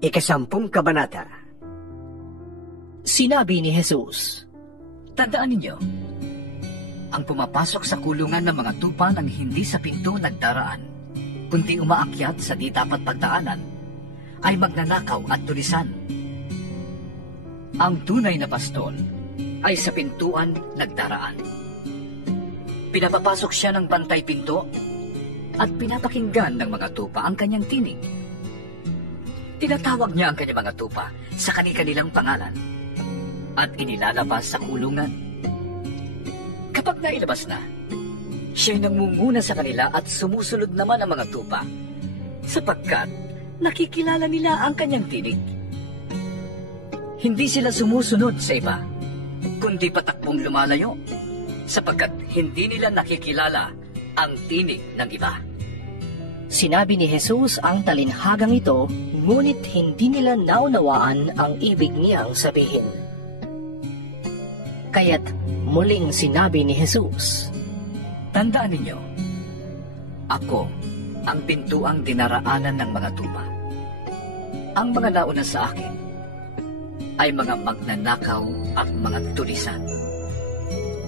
Ikasampung kabanata. Sinabi ni Jesus, Tandaan ninyo, ang pumapasok sa kulungan ng mga tupa ng hindi sa pinto nagdaraan, kundi umaakyat sa di dapat pagdaanan, ay magnanakaw at tulisan. Ang tunay na pastol ay sa pintuan nagdaraan. Pinapapasok siya ng bantay pinto at pinapakinggan ng mga tupa ang kanyang tinig. Tinatawag niya ang kanyang mga tupa sa kanilang pangalan at inilalabas sa kulungan. Kapag nailabas na, siya'y nangunguna sa kanila at sumusunod naman ang mga tupa sapagkat nakikilala nila ang kanyang tinig. Hindi sila sumusunod sa iba, kundi patakbong lumalayo sapagkat hindi nila nakikilala ang tinig ng iba. Sinabi ni Jesus ang talinhagang ito, ngunit hindi nila naunawaan ang ibig niyang sabihin. Kaya't muling sinabi ni Jesus, Tandaan ninyo, ako ang pintuang dinaraanan ng mga tupa. Ang mga nauna sa akin ay mga magnanakaw at mga tulisan.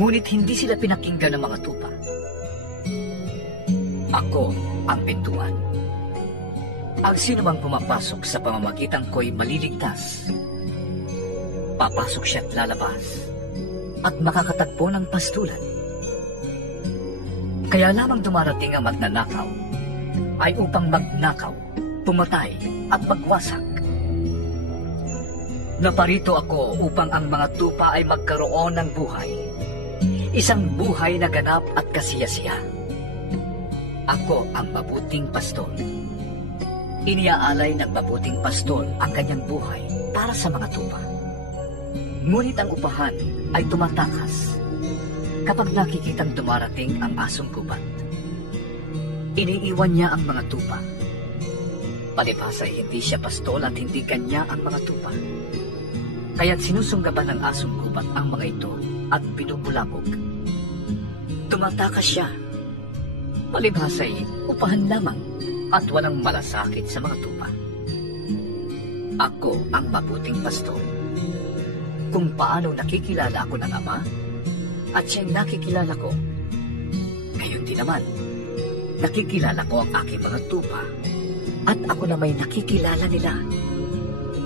Ngunit hindi sila pinakinggan ng mga tupa. Ako ang pintuan. Ang sino mang pumapasok sa pamamagitan ko'y maliligtas. Papasok siya't lalabas at makakatagpo ng pastulan. Kaya lamang dumarating ang magnanakaw ay upang magnakaw, pumatay at magwasak. Naparito ako upang ang mga tupa ay magkaroon ng buhay, isang buhay na ganap at kasiyasiya. Ako ang mabuting pastol. Iniaalay ng mabuting pastol ang kanyang buhay para sa mga tupa. Ngunit ang upahan ay tumatakas kapag nakikitang dumarating ang asong gubat. Iniiwan niya ang mga tupa. Palibhas ay hindi siya pastol at hindi kanya ang mga tupa. Kaya't sinusunggaban ng asong gubat ang mga ito at binubulabog. Tumatakas siya. Palibhas ay upahan lamang at walang malasakit sa mga tupa. Ako ang mabuting pastol. Kung paano nakikilala ako ng Ama at siya'y nakikilala ko, gayon din naman, nakikilala ko ang aking mga tupa at ako na may nakikilala nila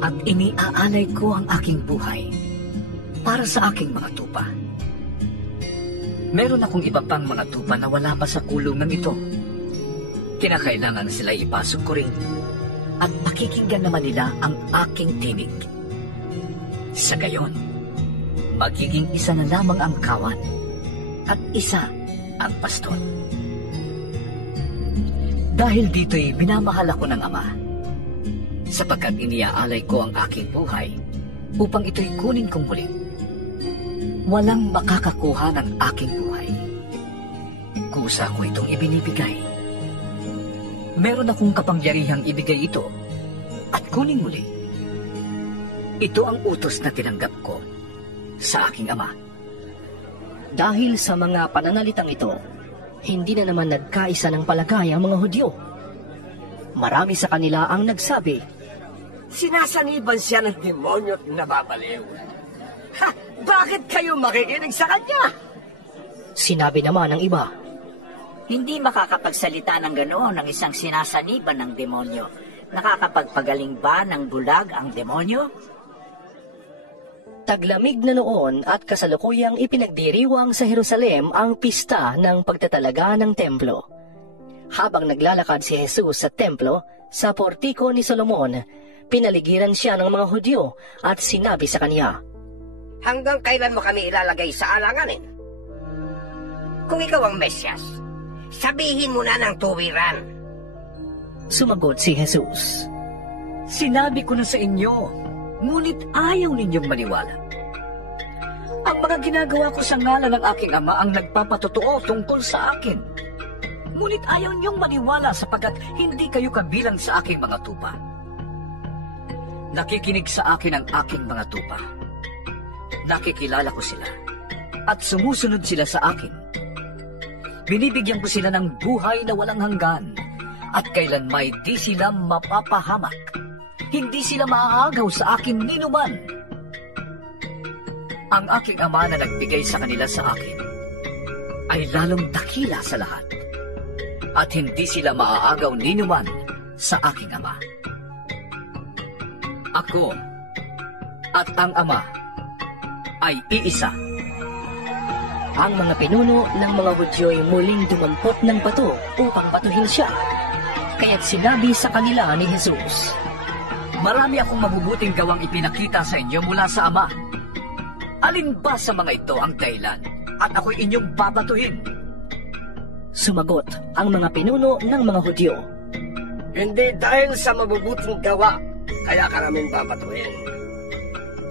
at iniaalay ko ang aking buhay para sa aking mga tupa. Meron akong iba pang mga tupa na wala pa sa kulungan ito. Kinakailangan sila ipasok ko rin at pakikinggan naman nila ang aking tinig. Sa gayon, magiging isa na lamang ang kawan at isa ang pastol. Dahil dito'y minamahal ako ng Ama, sapagkat iniaalay ko ang aking buhay upang ito'y kunin kong muli. Walang makakakuha ng aking buhay. Kusa ko itong ibinibigay. Meron akong kapangyarihang ibigay ito at kunin muli. Ito ang utos na tinanggap ko sa aking Ama. dahil sa mga pananalitang ito, hindi na naman nagkaisa ng palagay ang mga Hudyo. Marami sa kanila ang nagsabi, Sinasaniban siya ng demonyo at nababaliw. Ha! Bakit kayo makikinig sa kanya? Sinabi naman ng iba, Hindi makakapagsalita ng ganoon ang isang sinasaniban ng demonyo. Nakakapagpagaling ba ng bulag ang demonyo? Taglamig na noon at kasalukuyang ipinagdiriwang sa Jerusalem ang pista ng pagtatalaga ng templo. Habang naglalakad si Jesus sa templo, sa portiko ni Solomon, pinaligiran siya ng mga Hudyo at sinabi sa kanya, Hanggang kailan mo kami ilalagay sa alanganin? Kung ikaw ang Mesyas, sabihin mo na ng tuwiran. Sumagot si Jesus, Sinabi ko na sa inyo, ngunit ayaw ninyong maniwala. Ang mga ginagawa ko sa ngalan ng aking Ama ang nagpapatotoo tungkol sa akin. Ngunit ayaw ninyong maniwala sapagkat hindi kayo kabilang sa aking mga tupa. Nakikinig sa akin ang aking mga tupa. Nakikilala ko sila at sumusunod sila sa akin. Binibigyan ko sila ng buhay na walang hanggan at kailanmay di sila mapapahamak Hindi sila maaagaw sa akin ninuman. Ang aking ama na nagbigay sa kanila sa akin ay lalong dakila sa lahat. At hindi sila maaagaw ninuman sa aking ama. Ako at ang ama ay iisa. Ang mga pinuno ng mga Hudyo'y muling dumampot ng bato upang batuhin siya. Kaya't sinabi sa kanila ni Jesus, Marami akong mabubuting gawang ipinakita sa inyo mula sa Ama. Alin ba sa mga ito ang dahilan at ako'y inyong babatuhin? Sumagot ang mga pinuno ng mga Hudyo. Hindi dahil sa mabubuting gawa, kaya ka namin babatuhin.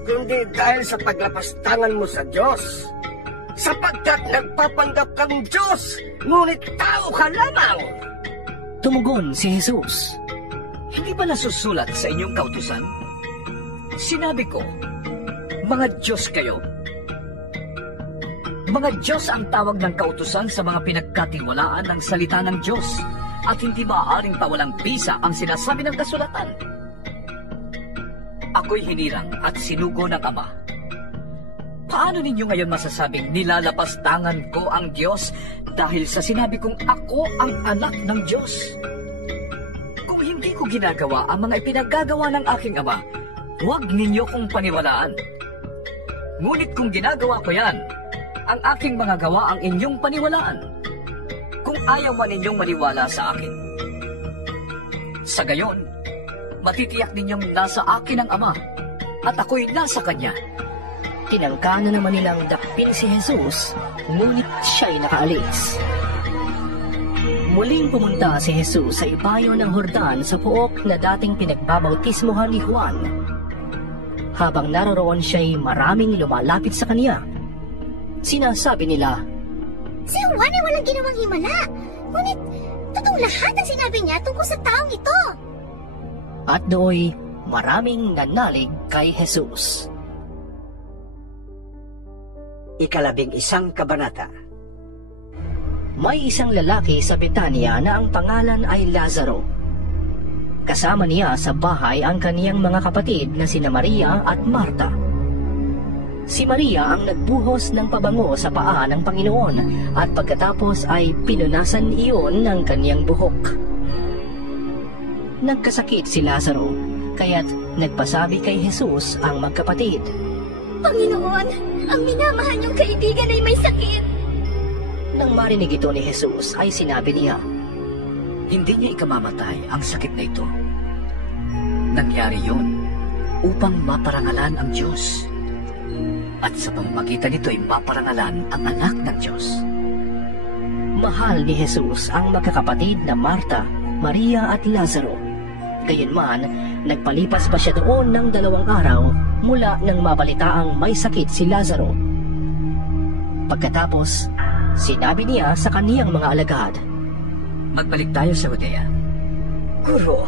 Kundi dahil sa paglapastangan mo sa Diyos. Sapagkat nagpapanggap kang Diyos, ngunit tao ka lamang. Tumugon si Jesus. Hindi ba nasusulat sa inyong kautusan? Sinabi ko, mga Diyos kayo. Mga Diyos ang tawag ng kautusan sa mga pinagkatiwalaan ng salita ng Diyos at hindi maaaring pawalang bisa ang sinasabi ng kasulatan. Ako'y hinirang at sinugo ng Ama. Paano ninyo ngayon masasabing nilalapastangan ko ang Diyos dahil sa sinabi kong ako ang anak ng Diyos? Kung hindi ko ginagawa ang mga ipinagagawa ng aking Ama, huwag ninyo kong paniwalaan. Ngunit kung ginagawa ko yan, ang aking mga gawa ang inyong paniwalaan. Kung ayaw man ninyong maniwala sa akin. Sa gayon, matitiyak ninyong nasa akin ang Ama at ako'y nasa Kanya. Tinangka na naman nilang dakpin si Jesus, ngunit siya'y nakaalis. Muling pumunta si Jesus sa ibayo ng Jordan sa puok na dating pinagbabautismohan ni Juan. Habang naroroon siya'y maraming lumalapit sa kanya. Sinasabi nila, Si Juan ay walang ginawang himala. Ngunit, totoo lahat ang sinabi niya tungkol sa taong ito. At nooy maraming nanalig kay Jesus. 11 kabanata. May isang lalaki sa Betania na ang pangalan ay Lazaro. Kasama niya sa bahay ang kaniyang mga kapatid na sina Maria at Marta. Si Maria ang nagbuhos ng pabango sa paa ng Panginoon at pagkatapos ay pinunasan iyon ng kaniyang buhok. Nagkasakit si Lazaro, kaya't nagpasabi kay Jesus ang magkapatid. Panginoon, ang minamahal niyong kaibigan ay may sakit. Nang marinig ito ni Jesus ay sinabi niya, Hindi niya ikamamatay ang sakit na ito. Nangyari yun upang maparangalan ang Diyos. At sa pamamagitan nito ay maparangalan ang anak ng Diyos. Mahal ni Jesus ang magkakapatid na Marta, Maria at Lazaro. Gayunman, nagpalipas pa siya doon ng 2 araw mula nang mabalitaang may sakit si Lazaro. Pagkatapos, sinabi niya sa kaniyang mga alagad, Magbalik tayo sa Judea. Guro,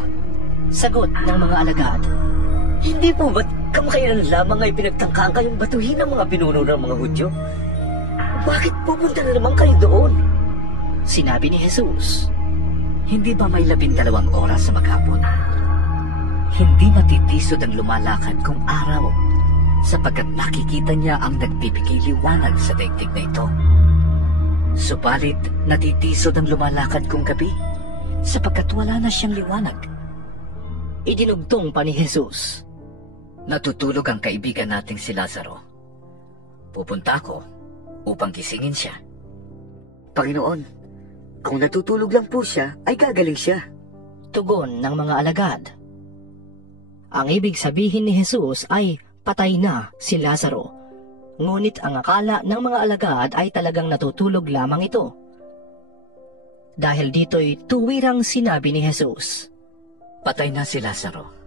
sagot ng mga alagad, hindi po ba't kamakailan lamang ay pinagtangkaan kayong batuhin ng mga pinuno ng mga Hudyo? Bakit pupunta na naman kayo doon? Sinabi ni Jesus, Hindi ba may 12 oras sa maghapon? Hindi matitisod ang lumalakad kung araw, sapagkat nakikita niya ang nagbibigay liwanag sa daigdig na ito. Subalit natitisod ang lumalakad kung gabi, sapagkat wala na siyang liwanag. Idinugtong pa ni Jesus, Natutulog ang kaibigan nating si Lazaro. Pupunta ako upang gisingin siya. Panginoon, kung natutulog lang po siya, ay gagaling siya. tugon ng mga alagad. Ang ibig sabihin ni Jesus ay patay na si Lazaro. Ngunit ang akala ng mga alagad ay talagang natutulog lamang ito. Dahil dito'y tuwirang sinabi ni Jesus, Patay na si Lazaro.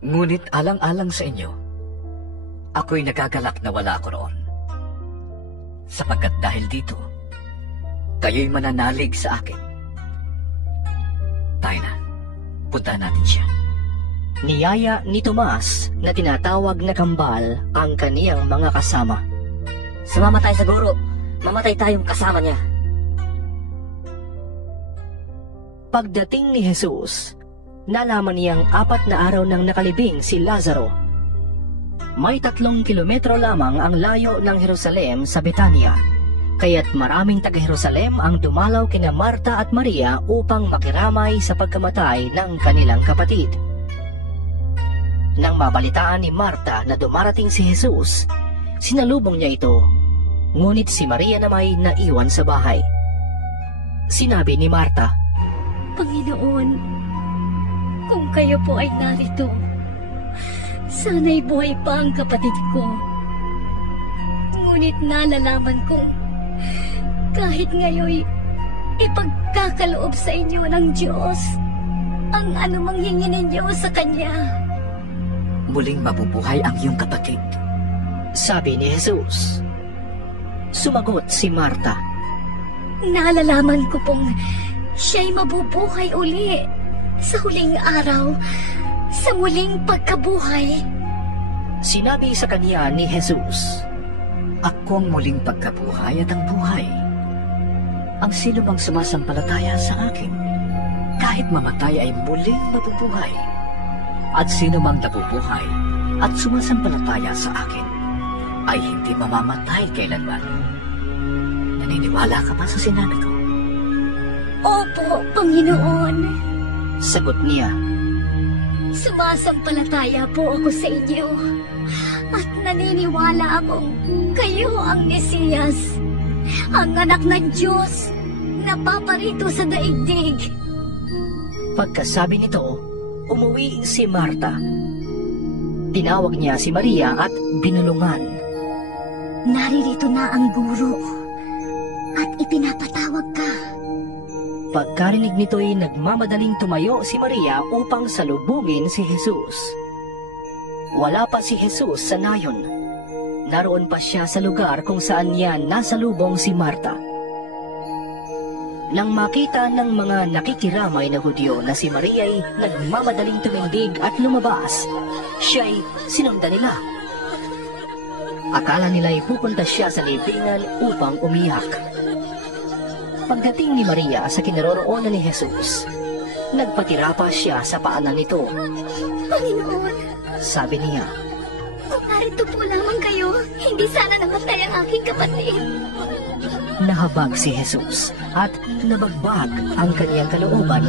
Ngunit alang-alang sa inyo, ako'y nagagalak na wala ako roon. Sapagkat dahil dito, kayo'y mananalig sa akin. Tayo na, punta natin siya. Niyaya ni Tomas na tinatawag na kambal ang kaniyang mga kasama. Sumama tayo sa guro. Mamatay tayong kasama niya. Pagdating ni Jesus, nalaman niyang 4 na araw nang nakalibing si Lazaro. May 3 kilometro lamang ang layo ng Jerusalem sa Betania, kaya't maraming taga-Jerusalem ang dumalaw kina Marta at Maria upang makiramay sa pagkamatay ng kanilang kapatid. Nang mabalitaan ni Marta na dumarating si Jesus, sinalubong niya ito, ngunit si Maria na may naiwan sa bahay. Sinabi ni Marta, Panginoon, kung kayo po ay narito, sana'y buhay pa ang kapatid ko. Ngunit nalalaman kong kahit ngayon ipagkakaloob sa inyo ng Diyos ang anumang hingin ninyo sa Kanya. Muling mabubuhay ang iyong kapatid. Sabi ni Jesus. Sumagot si Marta, Nalalaman ko pong siya'y mabubuhay uli sa huling araw, sa muling pagkabuhay. Sinabi sa kanya ni Jesus, Ako ang muling pagkabuhay at ang buhay. Ang sino bang sumasampalataya sa akin, kahit mamatay ay muling mabubuhay. At sino mang nabubuhay at sumasampalataya sa akin, ay hindi mamamatay kailanman. Naniniwala ka ba sa sinabi ko? Opo, Panginoon. sagot niya. Sumasampalataya po ako sa inyo at naniniwala akong kayo ang Mesiyas, ang anak ng Diyos na paparito sa daigdig. Pagkasabi nito, umuwi si Marta. Tinawag niya si Maria at binulungan. Naririto na ang guro at ipinapatawag ka. Pagkarinig nito'y nagmamadaling tumayo si Maria upang salubungin si Jesus. Wala pa si Jesus sa nayon. Naroon pa siya sa lugar kung saan niya nasalubong si Marta. Nang makita ng mga nakikiramay na Hudyo na si Maria'y nagmamadaling tumindig at lumabas, siya'y sinundan nila. Akala nila'y pupunta siya sa libingan upang umiyak. Pagdating ni Maria sa kinaroroonan ni Jesus, nagpatira pa siya sa paanan nito. Panginoon, Sabi niya, kung narito po lamang kayo, hindi sana namatay ang aking kapatid. nahabag si Jesus at nabagbag ang kaniyang kalooban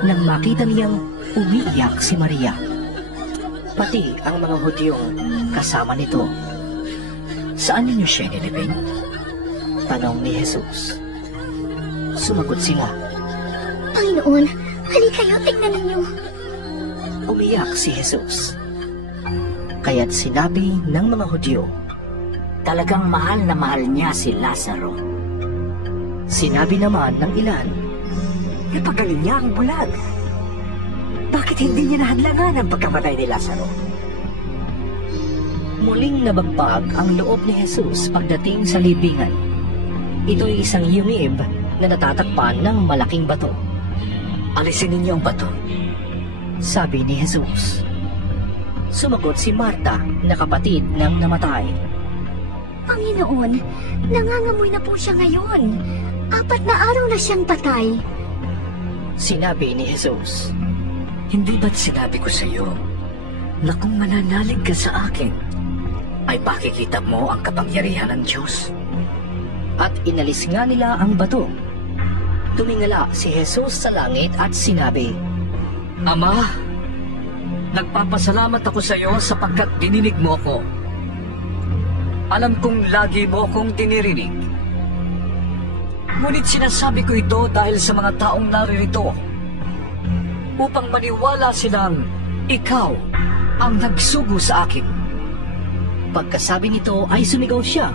nang makita niyang umiiyak si Maria. Pati ang mga Hudyong kasama nito. Saan ninyo siya nilibing? Tanong ni Jesus. Sumagot sila. Panginoon, halika kayo, tingnan ninyo. Umiyak si Jesus. Kaya't sinabi ng mga Hudyo, Talagang mahal na mahal niya si Lazaro. sinabi naman ng ilan, Napagaling niya ang bulag. Bakit hindi niya nahadlangan ang pagkamatay ni Lazaro? muling nabagbag ang loob ni Jesus pagdating sa libingan. Ito'y isang yungib na natatakpan ng malaking bato. Alisin ninyo ang bato. Sabi ni Jesus. Sumagot si Marta na kapatid ng namatay. Panginoon, nangangamoy na po siya ngayon. 4 na araw na siyang patay. Sinabi ni Jesus. Hindi ba't sinabi ko sa iyo na kung mananalig ka sa akin, ay makikita mo ang kapangyarihan ng Diyos? At inalis nga nila ang bato. Tumingala si Jesus sa langit at sinabi, Ama, nagpapasalamat ako sa iyo sapagkat dininig mo ako. Alam kong lagi mo akong dinirinig. Ngunit sinasabi ko ito dahil sa mga taong naririto, upang maniwala silang ikaw ang nagsugo sa akin. Pagkasabi nito ay sumigaw siya.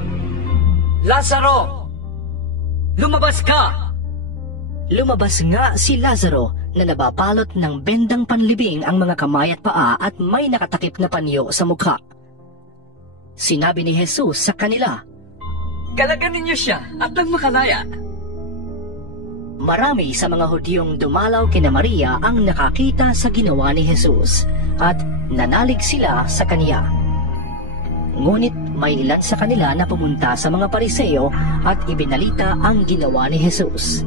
Lazaro! Lumabas ka! Lumabas nga si Lazaro na nabapalot ng bendang panlibing ang mga kamay at paa at may nakatakip na panyo sa mukha. Sinabi ni Jesus sa kanila, Galagan ninyo siya at nang makalaya. Marami sa mga Hudyong dumalaw kina Maria ang nakakita sa ginawa ni Jesus at nanalig sila sa kaniya. Ngunit may ilan sa kanila na pumunta sa mga Pariseo at ibinalita ang ginawa ni Jesus.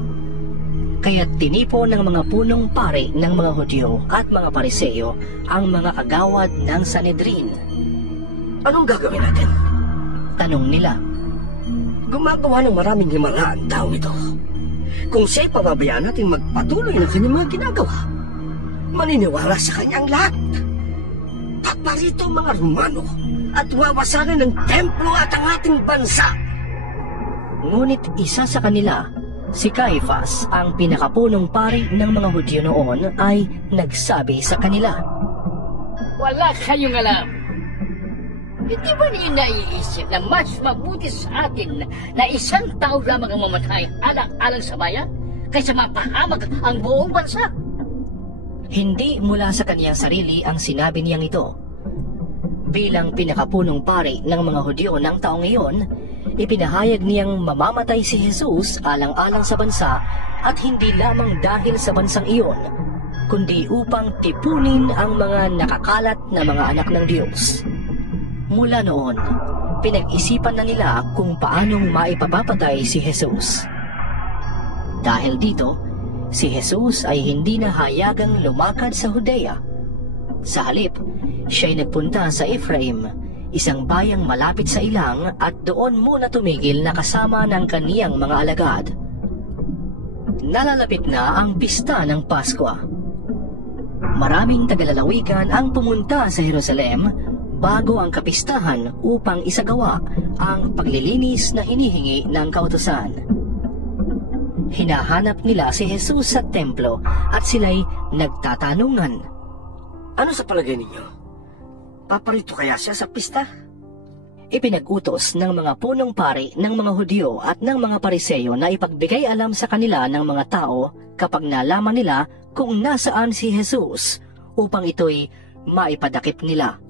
Kaya tinipo ng mga punong pari ng mga Hudyo at mga Pariseo ang mga kagawad ng Sanhedrin. Anong gagawin natin? Tanong nila. Gumagawa ng maraming himala ang taong ito. Kung siya'y pababayaan natin magpatuloy ng kanyang mga ginagawa, maniniwala sa kanyang lahat. Paparito ang mga Romano at wawasanin ng templo at ang ating bansa. Ngunit isa sa kanila, si Caiaphas, ang pinakapunong pari ng mga Hudyo noon, ay nagsabi sa kanila. Wala kayong alam. Hindi ba niyo naiisip na mas mabuti sa atin na isang tao lamang ang mamatay alang-alang sa bayan kaysa mapahamak ang buong bansa? Hindi mula sa kaniyang sarili ang sinabi niyang ito. Bilang pinakapunong pari ng mga Hudyo ng taong iyon, ipinahayag niyang mamamatay si Jesus alang-alang sa bansa at hindi lamang dahil sa bansang iyon, kundi upang tipunin ang mga nakakalat na mga anak ng Diyos. Mula noon, pinag-isipan na nila kung paanong maipapapatay si Jesus. Dahil dito, si Jesus ay hindi na hayagang lumakad sa Judea. Sa halip, siya'y nagpunta sa Ephraim, isang bayang malapit sa ilang, at doon muna tumigil na kasama ng kaniyang mga alagad. Nalalapit na ang pista ng Paskwa. Maraming tagalalawigan ang pumunta sa Jerusalem bago ang kapistahan upang isagawa ang paglilinis na hinihingi ng kautusan. Hinahanap nila si Jesus sa templo at sila'y nagtatanungan. Ano sa palagay ninyo? Paparito kaya siya sa pista? Ipinag-utos ng mga punong pari ng mga Hudyo at ng mga Pariseo na ipagbigay alam sa kanila ng mga tao kapag nalaman nila kung nasaan si Jesus upang ito'y maipadakip nila.